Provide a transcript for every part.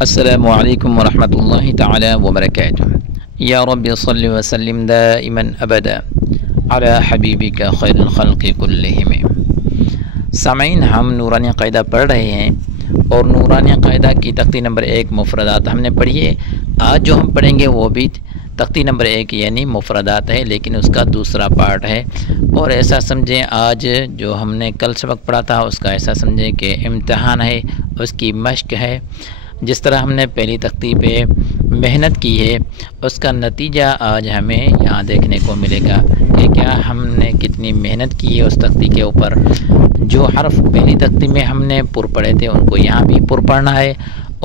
السلام علیکم ورحمۃ اللہ تعالی وبرکاتہ۔ یا رب صلی وسلم دائما ابدا علی حبیبک خیر الخلق کلہم۔ سامعین، ہم نورانی قاعدہ پڑھ رہے ہیں اور نورانی قاعدہ کی تختی نمبر 1 مفردات ہم نے پڑھی ہے۔ آج جو ہم پڑھیں گے وہ بھی تختی نمبر 1 یعنی مفردات ہے، لیکن اس کا دوسرا پارٹ ہے۔ اور ایسا سمجھیں آج جو ہم نے کل سبق پڑھا تھا اس کا ایسا سمجھیں کہ امتحان ہے، اس کی مشق ہے۔ جس طرح ہم نے پہلی تختی پہ محنت کی ہے اس کا نتیجہ آج ہمیں یہاں دیکھنے کو ملے گا کہ کیا ہم نے کتنی محنت کی ہے اس تختی کے اوپر۔ جو حرف پہلی تختی میں ہم نے پر پڑھے تھے ان کو یہاں بھی پر پڑھنا ہے،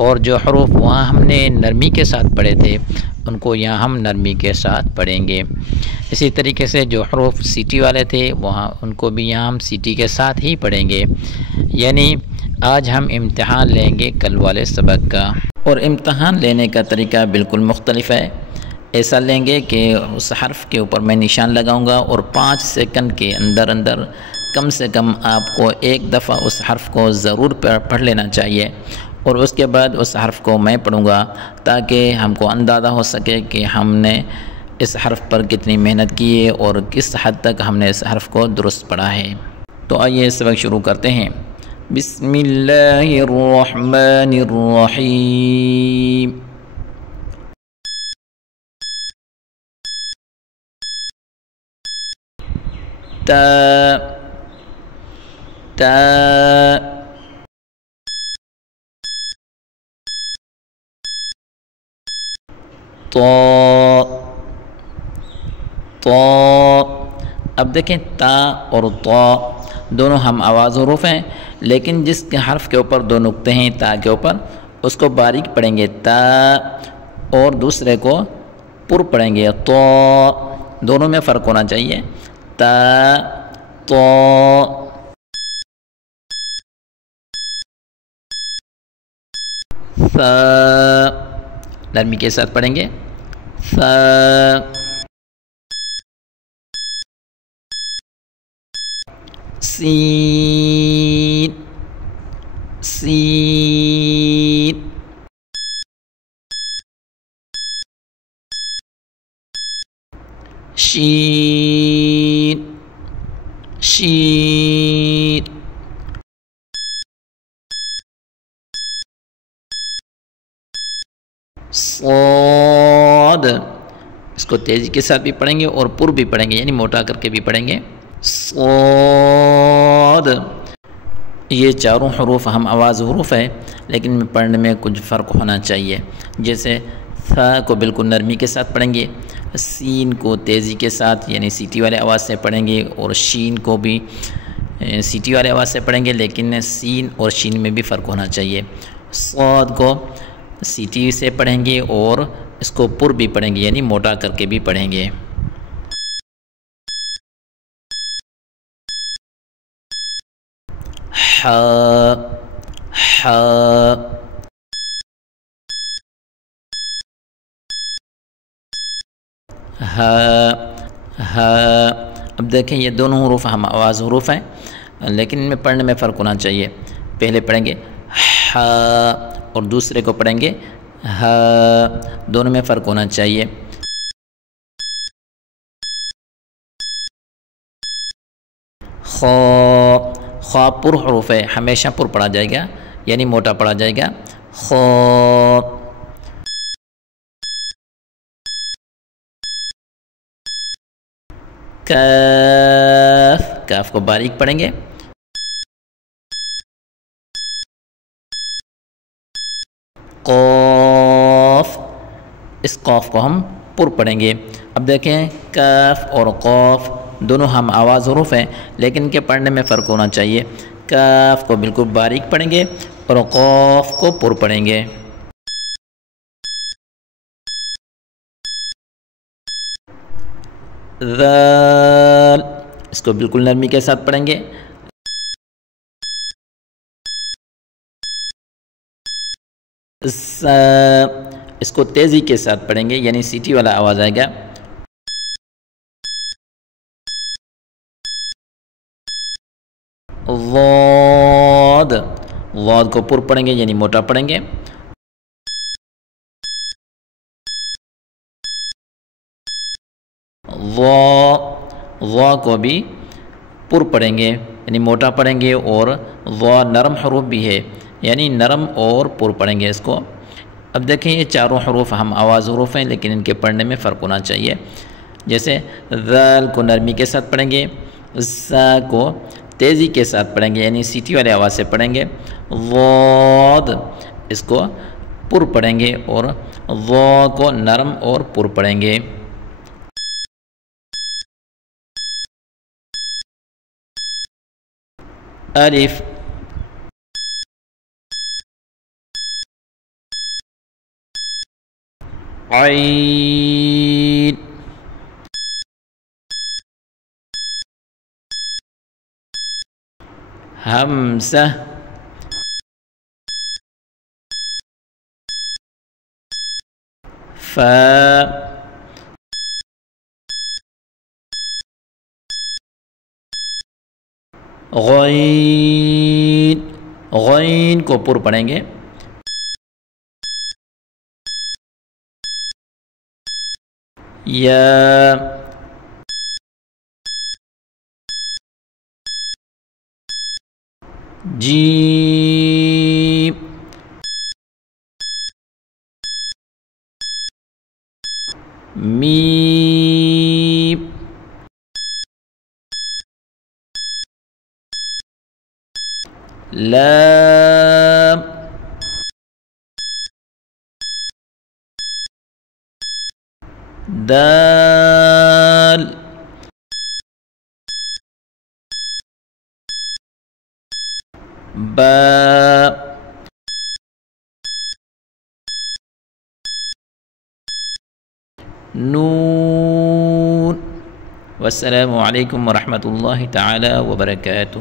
اور جو حروف وہاں ہم نے نرمی کے ساتھ پڑھے تھے ان کو یہاں ہم نرمی کے ساتھ پڑھیں گے۔ اسی طریقے سے جو حروف سیٹی والے تھے وہاں ان کو بھی یہاں ہم سیٹی کے ساتھ ہی پڑھیں گے۔ یعنی آج ہم امتحان لیں گے کل والے سبق کا، اور امتحان لینے کا طریقہ بالکل مختلف ہے۔ ایسا لیں گے کہ اس حرف کے اوپر میں نشان لگاؤں گا اور 5 سیکنڈ کے اندر کم سے کم آپ کو ایک دفعہ اس حرف کو ضرور پڑھ لینا چاہیے، اور اس کے بعد اس حرف کو میں پڑھوں گا تاکہ ہم کو اندازہ ہو سکے کہ ہم نے اس حرف پر کتنی محنت کی ہے اور کس حد تک ہم نے اس حرف کو درست پڑھا ہے۔ تو آئیے سبق شروع کرتے ہیں۔ بسم اللہ الرحمن الرحیم۔ تا تا طا طا۔ اب دیکھیں تا اور طا دونوں ہم آواز حروف ہیں، لیکن جس کے حرف کے اوپر 2 نقطے ہیں تا کے اوپر اس کو باریک پڑھیں گے تا، اور دوسرے کو پر پڑھیں گے طا۔ دونوں میں فرق ہونا چاہیے، تا طا۔ ثا نرمی کے ساتھ پڑھیں گے، ثا۔ سین سین۔ شین شین۔ صاد، اس کو تیزی کے ساتھ بھی پڑھیں گے اور پر بھی پڑھیں گے، یعنی موٹا کر کے بھی پڑھیں گے، صاد۔ یہ چاروں حروف ہم آواز حروف ہے، لیکن پڑھنے میں کچھ فرق ہونا چاہیے۔ جیسے ثا کو بالکل نرمی کے ساتھ پڑھیں گے، سین کو تیزی کے ساتھ یعنی سیٹی والے آواز سے پڑھیں گے، اور شین کو بھی سیٹی والے آواز سے پڑھیں گے، لیکن سین اور شین میں بھی فرق ہونا چاہیے۔ صاد کو سیٹی سے پڑھیں گے اور اس کو پر بھی پڑھیں گے، یعنی موٹا کر کے بھی پڑھیں گے۔ حا حا۔ ہا ہا۔ اب دیکھیں یہ دونوں حروف ہم آواز حروف ہیں، لیکن ان میں پڑھنے میں فرق ہونا چاہیے۔ پہلے پڑھیں گے ہا اور دوسرے کو پڑھیں گے ہا، دونوں میں فرق ہونا چاہیے۔ خا خا پر حروف ہے، ہمیشہ پر پڑھا جائے گا، یعنی موٹا پڑھا جائے گا، خا۔ کاف کاف کو باریک پڑھیں گے، قاف اس قاف کو ہم پر پڑھیں گے۔ اب دیکھیں کاف اور قاف دونوں ہم آواز حروف ہیں، لیکن ان کے پڑھنے میں فرق ہونا چاہیے۔ کاف کو بالکل باریک پڑھیں گے اور قاف کو پر پڑھیں گے۔ ذال اس کو بالکل نرمی کے ساتھ پڑھیں گے، اس کو تیزی کے ساتھ پڑھیں گے، یعنی سیٹی والا آواز آئے گا۔ ضاد، ضاد کو پر پڑھیں گے یعنی موٹا پڑھیں گے۔ ضا کو بھی پر پڑھیں گے یعنی موٹا پڑھیں گے، اور ضا نرم حروف بھی ہے یعنی نرم اور پر پڑھیں گے اس کو۔ اب دیکھیں یہ چاروں حروف ہم آواز حروف ہیں لیکن ان کے پڑھنے میں فرق ہونا چاہیے۔ جیسے ذال کو نرمی کے ساتھ پڑھیں گے، زا کو تیزی کے ساتھ پڑھیں گے یعنی سیٹی والے آواز سے پڑھیں گے، ضاد اس کو پر پڑھیں گے اور ضا کو نرم اور پر پڑھیں گے۔ الف، عین، حمزہ، فا، غین، غین کو پر پڑھیں گے، یا، جیم، میم، لام، دال، با، نون۔ والسلام علیکم ورحمۃ اللہ تعالی وبرکاتہ۔